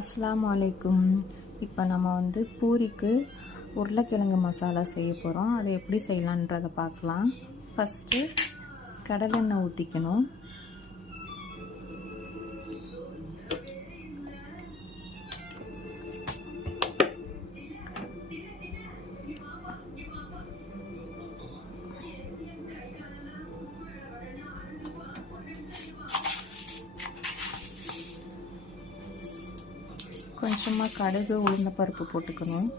அஸ்ஸலாமு அலைக்கும். இப்போ நம்ம பூரிக்கு உருளைக்கிழங்கு மசாலா செய்ய போகிறோம். அதை எப்படி செய்யலான்றதை பார்க்கலாம். ஃபஸ்ட்டு கடலெண்ணெய் ஊற்றிக்கணும். கொஞ்சமாக கடுகு உளுந்த பருப்பு போட்டுக்கணும்.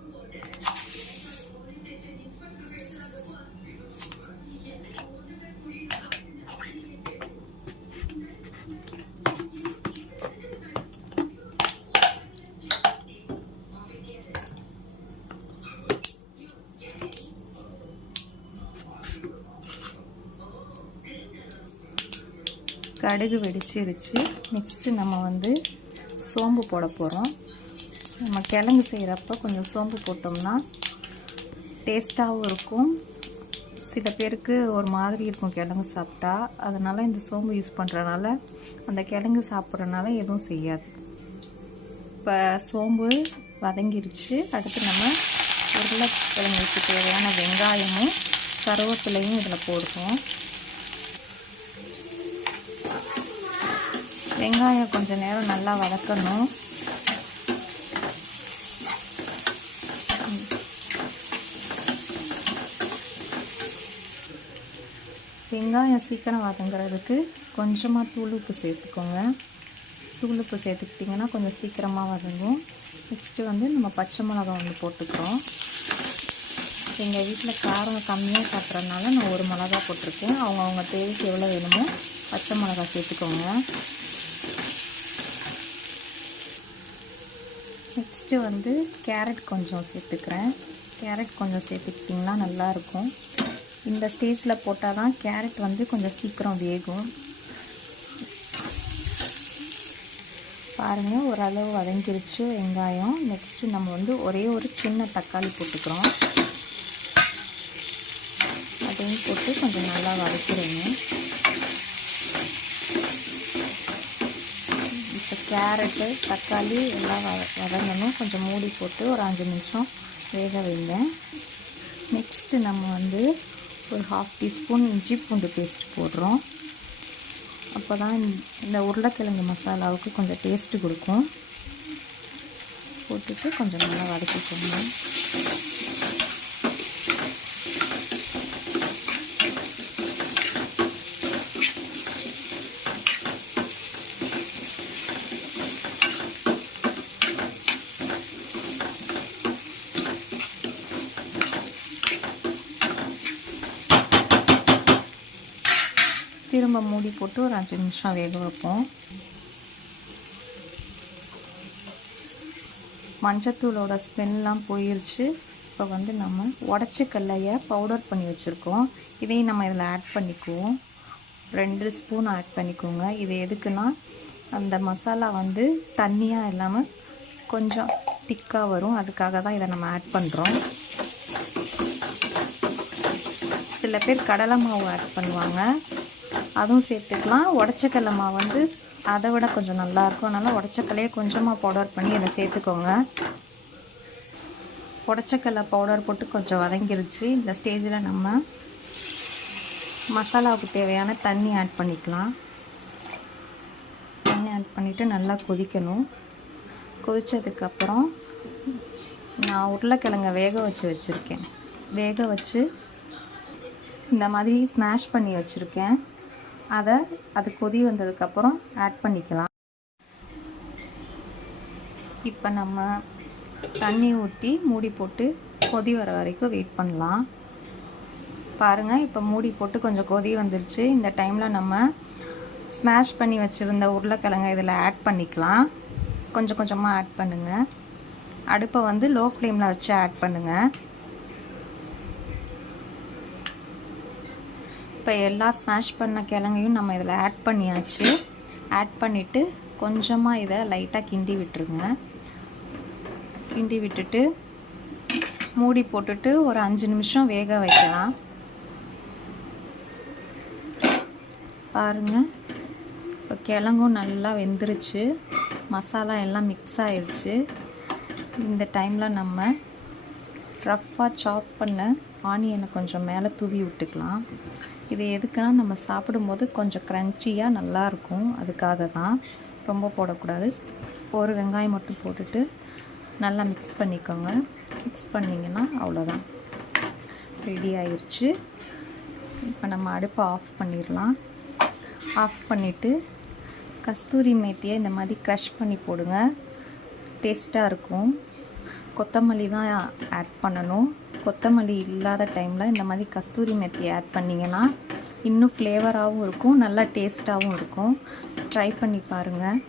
கடுகு வெடிச்சிருச்சு. நெக்ஸ்ட்டு நம்ம சோம்பு போட போகிறோம். நம்ம கிழங்கு செய்கிறப்ப கொஞ்சம் சோம்பு போட்டோம்னா டேஸ்ட்டாகவும் இருக்கும். சில பேருக்கு ஒரு மாதிரி இருக்கும் கிழங்கு சாப்பிட்டா. அதனால் இந்த சோம்பு யூஸ் பண்ணுறதுனால அந்த கிழங்கு சாப்பிட்றதுனால எதுவும் செய்யாது. இப்போ சோம்பு வதங்கிருச்சு. அடுத்து நம்ம உருளைக்கிழங்குக்கு தேவையான வெங்காயமும் கருவேப்பிலையும் இதில் போடுவோம். வெங்காயம் கொஞ்சம் நேரம் நல்லா வதக்கணும். வெங்காயம் சீக்கிரம் வதங்குறதுக்கு கொஞ்சமாக தூள் உப்பு சேர்த்துக்கோங்க. தூள் உப்பு சேர்த்துக்கிட்டிங்கன்னா கொஞ்சம் சீக்கிரமாக வதங்கும். நெக்ஸ்ட்டு நம்ம பச்சை மிளகா போட்டுக்கிறோம். எங்கள் வீட்டில் காரம் கம்மியாக சாப்பிட்றதுனால நான் ஒரு மிளகா போட்டிருக்கேன். அவங்க தேவைக்கு எவ்வளோ வேணுமோ பச்சை மிளகா சேர்த்துக்கோங்க. நெக்ஸ்ட்டு கேரட் கொஞ்சம் சேர்த்துக்கிறேன். கேரட் கொஞ்சம் சேர்த்துக்கிட்டிங்கன்னா நல்லாயிருக்கும். இந்த ஸ்டேஜில் போட்டால் தான் கேரட் கொஞ்சம் சீக்கிரம் வேகும். பாருங்கள், ஓரளவு வதங்கிருச்சு வெங்காயம். நெக்ஸ்ட்டு நம்ம ஒரே ஒரு சின்ன தக்காளி போட்டுக்கிறோம். அதையும் போட்டு கொஞ்சம் நல்லா வதக்கிடுங்க. இப்போ கேரட்டு தக்காளி எல்லாம் வதங்கணும். கொஞ்சம் மூடி போட்டு ஒரு 5 நிமிஷம் வேக வைங்க. நெக்ஸ்ட்டு நம்ம ஒரு 1/2 டீஸ்பூன் இஞ்சி பூண்டு பேஸ்ட் போடுறோம். அப்போ தான் இந்த உருளைக்கிழங்கு மசாலாவுக்கு கொஞ்சம் டேஸ்ட்டு கொடுக்கும். போட்டுட்டு கொஞ்சம் நல்லா வதக்கிக்கோங்க. திரும்ப மூடி போட்டு ஒரு 5 நிமிஷம் வேக வைப்போம். மஞ்சத்தூளோட ஸ்மெல்லாம் போயிருச்சு. இப்போ நம்ம உடச்சக்கல்லையை பவுடர் பண்ணி வச்சுருக்கோம். இதையும் நம்ம இதில் ஆட் பண்ணிக்குவோம். 2 ஸ்பூன் ஆட் பண்ணிக்கோங்க. இது எதுக்குன்னா அந்த மசாலா தண்ணியாக இல்லாமல் கொஞ்சம் திக்காக வரும். அதுக்காக தான் இதை நம்ம ஆட் பண்ணுறோம். சில பேர் கடலை மாவு ஆட் பண்ணுவாங்க, அதுவும் சேர்த்துக்கலாம். உடச்சக்கல்லை மாவு அதை விட கொஞ்சம் நல்லாயிருக்கும். அதனால் உடச்சக்கல்லையே கொஞ்சமாக பவுடர் பண்ணி இதை சேர்த்துக்கோங்க. உடச்சக்கல்லை பவுடர் போட்டு கொஞ்சம் வதங்கிருச்சு. இந்த ஸ்டேஜில் நம்ம மசாலாவுக்கு தேவையான தண்ணி ஆட் பண்ணிக்கலாம். தண்ணி ஆட் பண்ணிவிட்டு நல்லா கொதிக்கணும். கொதித்ததுக்கப்புறம் நான் உருளைக்கிழங்கை வேக வச்சுருக்கேன். வேக வச்சு இந்த மாதிரி ஸ்மாஷ் பண்ணி வச்சுருக்கேன். அது கொதி வந்ததுக்கப்புறம் ஆட் பண்ணிக்கலாம். இப்போ நம்ம தண்ணி ஊற்றி மூடி போட்டு கொதி வர வரைக்கும் வெயிட் பண்ணலாம். பாருங்கள், இப்போ மூடி போட்டு கொஞ்சம் கொதி வந்துருச்சு. இந்த டைமில் நம்ம ஸ்மாஷ் பண்ணி வச்சுருந்த உருளைக்கிழங்கை இதில் ஆட் பண்ணிக்கலாம். கொஞ்சம் கொஞ்சமாக ஆட் பண்ணுங்கள். அடுப்பை லோ ஃப்ளேமில் வச்சு ஆட் பண்ணுங்கள். இப்போ எல்லா ஸ்மாஷ் பண்ண கிழங்கையும் நம்ம இதில் ஆட் பண்ணியாச்சு. ஆட் பண்ணிவிட்டு கொஞ்சமாக இதை லைட்டாக கிண்டி விட்டுருங்க. கிண்டி விட்டுட்டு மூடி போட்டுட்டு ஒரு 5 நிமிஷம் வேக வைக்கலாம். பாருங்கள், இப்போ கிழங்கும் நல்லா வெந்துருச்சு, மசாலா எல்லாம் மிக்ஸ் ஆயிடுச்சு. இந்த டைமில் நம்ம ரஃப்பாக சாப் பண்ண ஆனியனை கொஞ்சம் மேலே தூவி விட்டுக்கலாம். இது எதுக்குன்னா நம்ம சாப்பிடும்போது கொஞ்சம் க்ரன்ச்சியாக நல்லாயிருக்கும், அதுக்காக தான். ரொம்ப போடக்கூடாது. ஒரு வெங்காயம் மட்டும் போட்டுட்டு நல்லா மிக்ஸ் பண்ணிக்கோங்க. மிக்ஸ் பண்ணிங்கன்னா அவ்வளோதான், ரெடி ஆயிடுச்சு. இப்போ நம்ம அடுப்பை ஆஃப் பண்ணிடலாம். ஆஃப் பண்ணிவிட்டு கஸ்தூரி மேத்தியை இந்த மாதிரி க்ரஷ் பண்ணி போடுங்க, டேஸ்ட்டாக இருக்கும். கொத்தமல்லி தான் ஆட் பண்ணணும். கொத்தமல்லி இல்லாத டைமில் இந்த மாதிரி கஸ்தூரி மேத்தியை ஆட் பண்ணிங்கன்னா இன்னும் ஃப்ளேவராகவும் இருக்கும், நல்லா டேஸ்ட்டாகவும் இருக்கும். ட்ரை பண்ணி பாருங்கள்.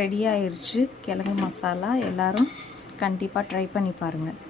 ரெடி ஆயிடுச்சு கிழங்கு மசாலா. எல்லோரும் கண்டிப்பாக ட்ரை பண்ணி பாருங்கள்.